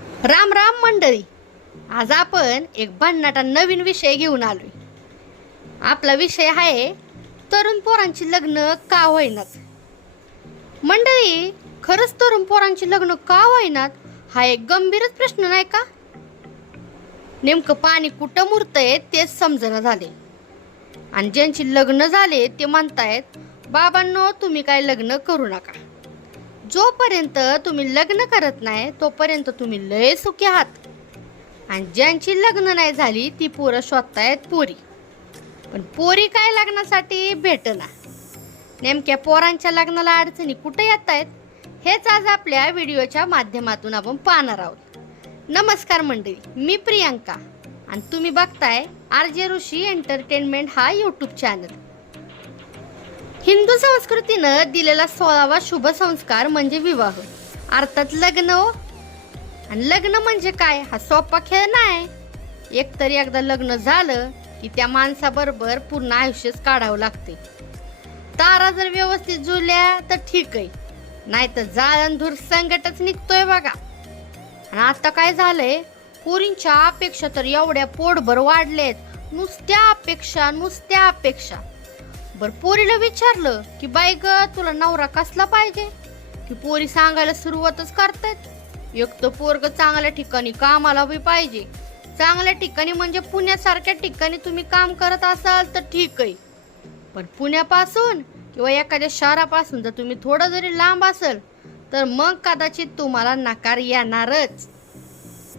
राम राम मंडळी. आज आपण एक भन्नाटा नवीन विषय घेऊन आलोय. आपला विषय आहे तरुण पोरांची लग्न का होईनात? मंडळी खरंच तरुण पोरांची लग्न का होईनात? हा एक गंभीरच प्रश्न नाही का? नेमकं पाणी कुठं मुरतंय तेच समजणं झाले. आणि ज्यांची लग्न झाले ते म्हणतायत बाबांनो तुम्ही काय लग्न करू नका. जोपर्यंत तुम्ही लग्न करत नाही तोपर्यंत तुम्ही लय सुखी आहात. आणि ज्यांची लग्न नाही झाली ती पोरं शोधतायत पोरी. पण पोरी काय लग्नासाठी भेटना? नेमक्या पोरांच्या लग्नाला अडचणी कुठे येत आहेत हेच आज आपल्या व्हिडिओच्या माध्यमातून आपण पाहणार आहोत. नमस्कार मंडळी मी प्रियांका. आणि तुम्ही बघताय आर जे ऋषी एंटरटेनमेंट हा यूट्यूब चॅनल हिंदू संस्कृतीनं दिलेला सोळावा शुभ संस्कार म्हणजे विवाह. अर्थात लग्न हो. आणि लग्न म्हणजे काय? हा सोपा खेळ नाही. एकतरी एकदा लग्न झालं की त्या माणसाबरोबर पूर्ण आयुष्यच काढावं लागते. तारा जर व्यवस्थित जुळल्या तर ठीक आहे नाही तर जाळंधूर संकटच निघतोय बघा. आणि आता काय झालंय? पोरींच्या अपेक्षा तर एवढ्या पोटभर वाढलेत. नुसत्या अपेक्षा नुसत्या अपेक्षा. बर पोरीला विचारलं की बाई ग तुला नवरा कसला पाहिजे? की पोरी सांगायला सुरुवातच करतात. एक तर पोरग चांगल्या ठिकाणी कामाला बी पाहिजे. चांगल्या ठिकाणी म्हणजे पुण्यासारख्या ठिकाणी तुम्ही काम करत असाल तर ठीक आहे पण पुण्यापासून किंवा एखाद्या शहरापासून जर तुम्ही थोडं जरी लांब असेल तर मग कदाचित तुम्हाला नकार येणारच.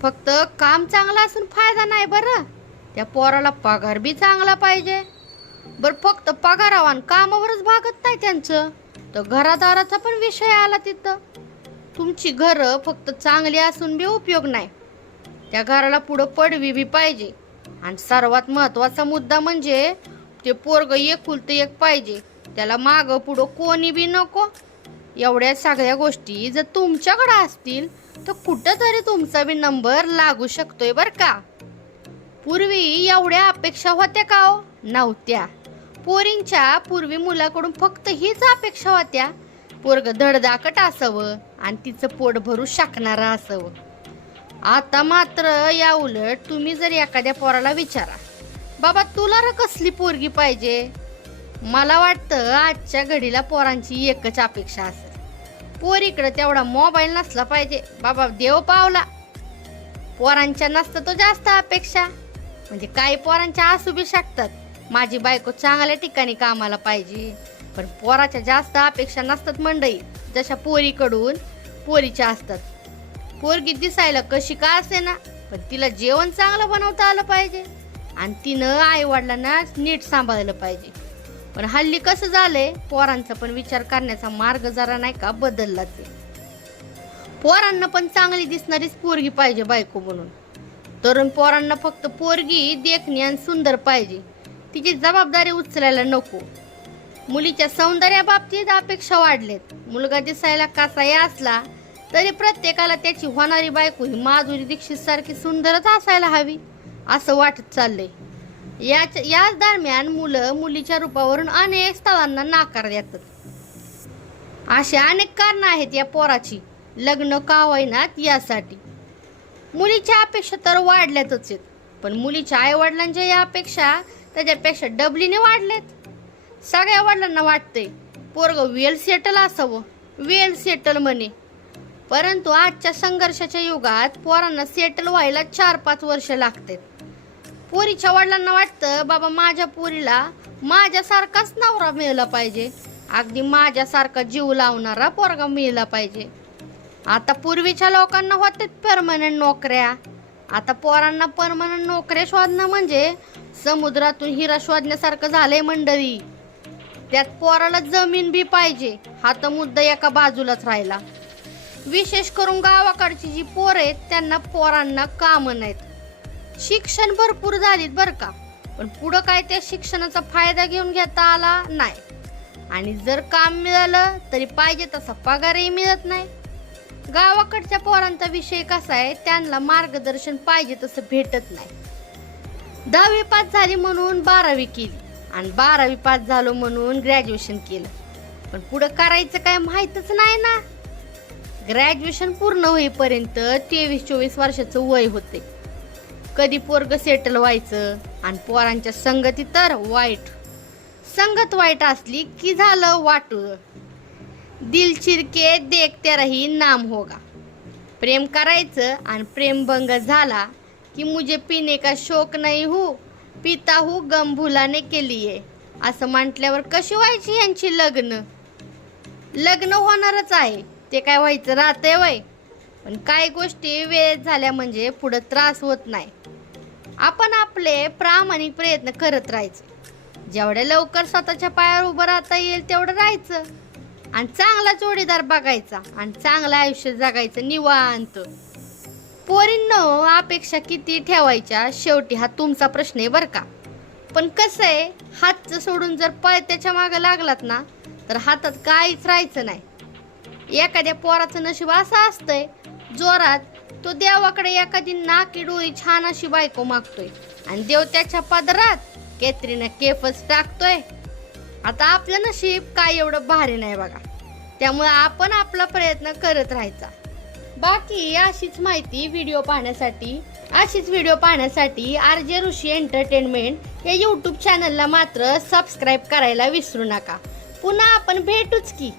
फक्त काम चांगलं असून फायदा नाही बरं. त्या पोराला पगार बी चांगला पाहिजे. बर फक्त पगारावान आणि कामावरच भागत नाही त्यांचं. तर घरादाराचा पण विषय आला तिथं. तुमची घरं फक्त चांगली असून बी उपयोग नाही. त्या घराला पुढं पडवी बी पाहिजे. आणि सर्वात महत्त्वाचा मुद्दा म्हणजे ते पोरग एकुलतं एक पाहिजे. त्याला माग पुढं कोणी बी नको. एवढ्या सगळ्या गोष्टी जर तुमच्याकडं असतील तर कुठं तरी तुमचा बी नंबर लागू शकतोय बर का? पूर्वी एवढ्या अपेक्षा होत्या का हो? नव्हत्या. पोरींच्या पूर्वी मुलाकडून फक्त हीच अपेक्षा होत्या. पोरग धडधाकट असावं आणि तिचं पोट भरू शकणारं असावं. आता मात्र या उलट तुम्ही जर एखाद्या पोराला विचारा बाबा तुला र कसली पोरगी पाहिजे? मला वाटतं आजच्या घडीला पोरांची एकच अपेक्षा असेल. पोरीकडे तेवढा मोबाईल नसला पाहिजे. बाबा देव पावला. पोरांच्या नसतं तो जास्त अपेक्षा. म्हणजे काही पोरांच्या असू बी शकतात. माझी बायको चांगल्या ठिकाणी कामाला पाहिजे. पण पोराच्या जास्त अपेक्षा नसतात मंडई. जशा पोरीकडून पोरीच्या असतात. पोरगी दिसायला कशी का असे ना? पण तिला जेवण चांगलं बनवता आलं पाहिजे. आणि तिनं आई वडिलांना नीट सांभाळलं पाहिजे. पण हल्ली कसं झालंय? पोरांचा पण विचार करण्याचा मार्ग जरा नाही का बदललाच आहे पोरांना पण चांगली दिसणारीच पोरगी पाहिजे बायको म्हणून. तरुण पोरांना फक्त पोरगी देखणी आणि सुंदर पाहिजे. तिची जबाबदारी उचलायला नको. मुलीच्या सौंदर्याबाबतीत अपेक्षा वाढलेत. मुलगा दिसायला कसाही असला तरी प्रत्येकाला त्याची होणारी बायको ही माधुरी दीक्षित सारखी सुंदरच असायला हवी असं वाटत चाललंय. याच याच दरम्यान मुलं मुलीच्या रूपावरून अनेक स्थळांना नाकार देतात. अशी अनेक कारणं आहेत या पोराची. लग्न का होईनात यासाठी. मुलीच्या अपेक्षा तर वाढल्यातच आहेत पण मुलीच्या आईवडिलांच्या या अपेक्षा त्याच्यापेक्षा डबलीने वाढलेत. सगळ्या वडिलांना वाटतंय पोरग वेल सेटल असावं वेल सेटल म्हणे. परंतु आजच्या संघर्षाच्या युगात पोरांना सेटल व्हायला चार पाच वर्ष लागतात. पोरीच्या वडिलांना वाटतं बाबा माझ्या पोरीला माझ्यासारखाच नवरा मिळला पाहिजे. अगदी माझ्यासारखा जीव लावणारा पोरगा मिळला पाहिजे. आता पूर्वीच्या लोकांना होते परमनंट नोकऱ्या. आता पोरांना परमनंट नोकऱ्या शोधणं म्हणजे समुद्रातून हिरा शोधण्यासारखं झालंय मंडळी. त्यात पोराला जमीन बी पाहिजे हा तर मुद्दा एका बाजूलाच राहिला. विशेष करून गावाकडची जी पोर आहेत त्यांना पोरांना काम नाहीत. शिक्षण भरपूर झालीत बर का पण पुढं काय त्या शिक्षणाचा फायदा घेऊन घेता आला नाही. आणि जर काम मिळालं तरी पाहिजे तसा पगारही मिळत नाही. गावाकडच्या पोरांचा विषय कसा आहे त्यांना मार्गदर्शन पाहिजे तसं भेटत नाही. दहावी पास झाली म्हणून बारावी केली. आणि बारावी पास झालो म्हणून ग्रॅज्युएशन केलं. पण पुढं करायचं काय माहीतच नाही ना. ग्रॅज्युएशन पूर्ण होईपर्यंत तेवीस चोवीस वर्षाचं वय होते. कधी पोरग सेटल व्हायचं आणि पोरांच्या संगती तर वाईट. संगत वाईट असली की झालं वाटू. दिल चिरके देखते रही नाम होगा. प्रेम करायचं आणि प्रेमभंग झाला की मुझे पिने का शौक नाही हो पिता हूँ गम भुलाने के लिए. असं म्हटल्यावर कशी व्हायची यांची लग्न? लग्न होणारच आहे. ते काय व्हायचं राहते वय. पण काही गोष्टी वेळेत झाल्या म्हणजे पुढं त्रास होत नाही. आपण आपले प्रामाणिक प्रयत्न करत राहायचे. जेवढ्या लवकर स्वतःच्या पायावर उभं राहता येईल तेवढं राहायचं. आणि चांगला जोडीदार बघायचा आणि चांगलं आयुष्य जगायचं निवांत. पोरींनो अपेक्षा किती ठेवायच्या? शेवटी हा तुमचा प्रश्न आहे बरं का. पण कसं आहे हातचं सोडून जर पळत्याच्या मागं लागलात ना तर हातात काहीच राहायचं नाही. एखाद्या पोराचं नशीब असं असतंय जोरात तो देवाकडे एखादी नाकी डोळी छान अशी बायको मागतोय. आणि देव त्याच्या पदरात केत्रीनं केफच टाकतोय. आता आपलं नशीब काय एवढं भारी नाही बघा. त्यामुळे आपण आपला प्रयत्न करत राहायचा. बाकी अशीच माहिती व्हिडिओ पाहण्यासाठी अशीच व्हिडिओ पाहण्यासाठी आर जे ऋषी एंटरटेनमेंट या यूट्यूब चॅनलला मात्र सबस्क्राईब करायला विसरू नका. पुन्हा आपण भेटूच की.